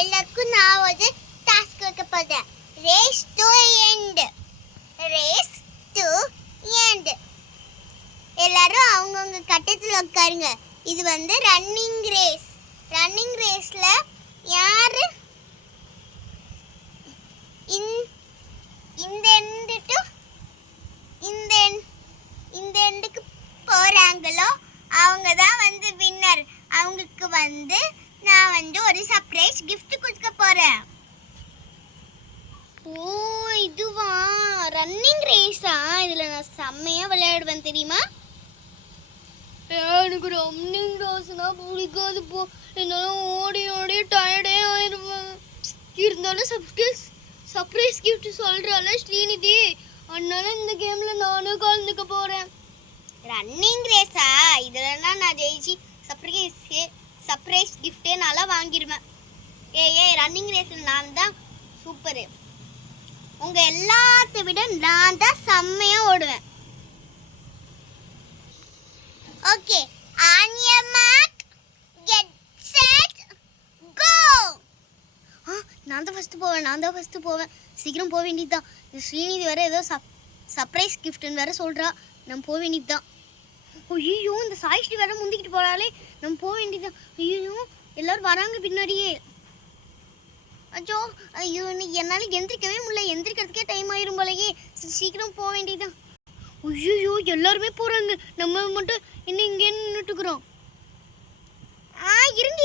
எல்லாருக்கும் நான் ஒரு டாஸ்க் வைக்க போறேன். Race to end. Race to end. எல்லாரும் அவங்கவுங்க கட்டத்தில் உட்காருங்க. இது வந்து ரன்னிங் ரேஸ். ரன்னிங் ரேஸ்ல யாரு இந்த எண்டு டு இந்த எண்டுக்கு போறாங்களோ அவங்க தான் வந்து வின்னர். அவங்களுக்கு வந்து நான் வந்து ஒரு சர்ப்ரைஸ் gift கொடுக்க போறேன். ஓ இதுவா ரன்னிங் ரேஸா? இதுல நான் செம்மையா விளையாடுவேன் தெரியுமா? எனக்கு ரன்னிங் ரேஸ்னா பிடிக்காது போ. என்னால ஓடி ஓடி டயர்டே ஆயிடுவேன். இருந்தாலும் சர்ப்ரைஸ் gift சொல்றால ஸ்ரீநிதி, அதனால இந்த கேம்ல நானும் கலந்துக்க போறேன். ரன்னிங் ரேஸா? இதுலனா நான் ஜெயிச்சு சர்ப்ரைஸ் கிஃப்டே நல்லா வாங்கிடுவேன். ஏய் ரன்னிங் ரேஸில் நான் தான் சூப்பரு. உங்க எல்லாத்தை விட நான் தான் செம்மையா ஓடுவேன். Okay, on your mark, get set, go. நான் தான் ஃபர்ஸ்ட் போவேன். சீக்கிரம் போக வேண்டியதுதான். ஸ்ரீநிதி வேற ஏதோ சர்ப்ரைஸ் கிஃப்ட்னு வேற சொல்றா. நம்ம போக வேண்டியதுதான். ஐயோ இந்த சாய்ஸ்ரீ வேற முந்திக்கிட்டு போறாளே, நம்ம போக வேண்டியதுதான். ஐயோ எல்லாரும் வராங்க பின்னாடியே. ஐயோ என்னால எந்திரிக்கவே முடியல. எந்திரிக்கிறதுக்கே டைம் ஆயிரும் போலயே. சீக்கிரம் போக வேண்டியதுதான். ஐயோ எல்லாருமே போறாங்க, நம்ம மட்டும் இன்னும் இங்கே நின்றுட்டு இருக்கிறோம். இருங்க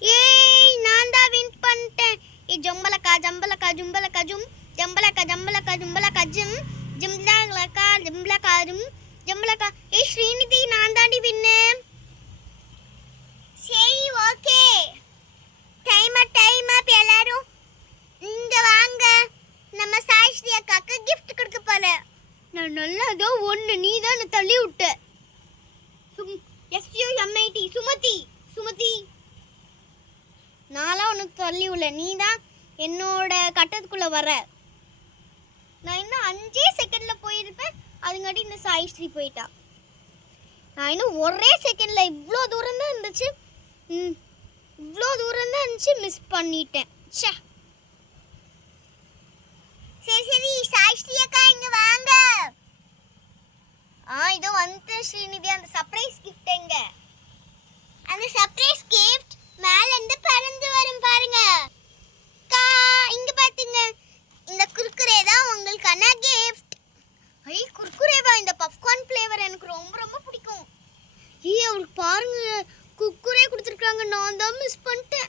ஏய் நான் தான் வின் பண்ணிட்டேன். ஜம்பலக்கா ஜும் ஜம்பலக்கா ஜம்பலக்கா. ஏய் ஸ்ரீநிதி, நான் தாண்டி வின்னு. சரி ஓகே, டைம் அப். எல்லாரும் இங்க வாங்க, நம்ம சாய்ஸ்ரீ அக்காக்கு gift கொடுக்க போறேன். நான் நல்லதோ ஒண்ணு நீ தான் தள்ளி விட்ட. SUMIT சுமதி நான்லாம் உனக்கு தள்ளி விடல, நீ தான் என்னோட கட்டத்துக்குள்ள வர. நான் இன்னும் 5 செகண்ட்ல போயிருப்பேன். அதுங்காட்டி இந்த சாய்ஸ்ரீ போயிட்டா. நான் இன்னும் ஒரே செகண்ட்ல இவ்வளோ தூரம் தான் இருந்துச்சு, மிஸ் பண்ணிட்டேன். சரி சாய்ஸ்ரீ அக்கா இங்க வாங்க. இதோ வந்து ஸ்ரீநிதி, அந்த சர்ப்ரைஸ் gift எங்க? அந்த சர்ப்ரைஸ் gift மேல இருந்து பறந்து வரும் பாருங்க. இங்க பாத்தீங்க, இந்த குர்குரே தான் உங்களுக்கான gift. குர்குரேவா? இந்த பப்கார்ன் ஃப்ளேவர் எனக்கு ரொம்ப பிடிக்கும். அவருக்கு பாருங்க குர்குரே கொடுத்துருக்காங்க. நான் தான் மிஸ் பண்ணிட்டேன்.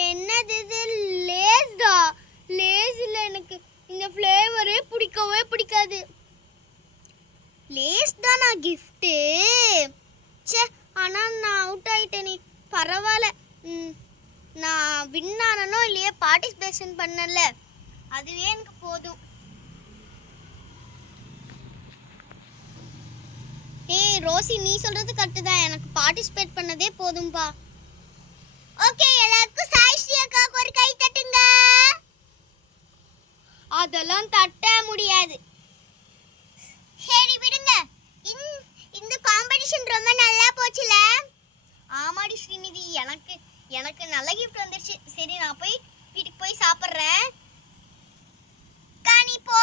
என்னது இது? லேஸா? லேஸ் இல்ல, எனக்கு இந்த ஃப்ளேவரே பிடிக்காது. லேஸ் தான் நான் gift. ஆனா நான் அவுட் ஆயிட்டேனே. பரவாயில்ல, நான் வின் ஆனனோ இல்லையே, பார்ட்டிசிபேஷன் பண்ணல, அதுவே எனக்கு போதும். ஏய் ரோசி, நீ சொல்றது கரெக்ட் தான். எனக்கு பார்ட்டிசிபேட் பண்ணதே போதும்பா. ஓகே, எல்லாருக்கும் சாய்ஸ்ரீ அக்காக்கு ஒரு கை தட்டுங்க. அதெல்லாம் தட்ட முடியாது. சரி விடுங்க. இந்த காம்படிஷன் ரொம்ப நல்லா போச்சுல? ஆமாடி ஸ்ரீநிதி, எனக்கு நல்ல gift வந்துருச்சு. சரி நான் போய் வீட்டுக்கு போய் சாப்பிட்றேன். நீ போ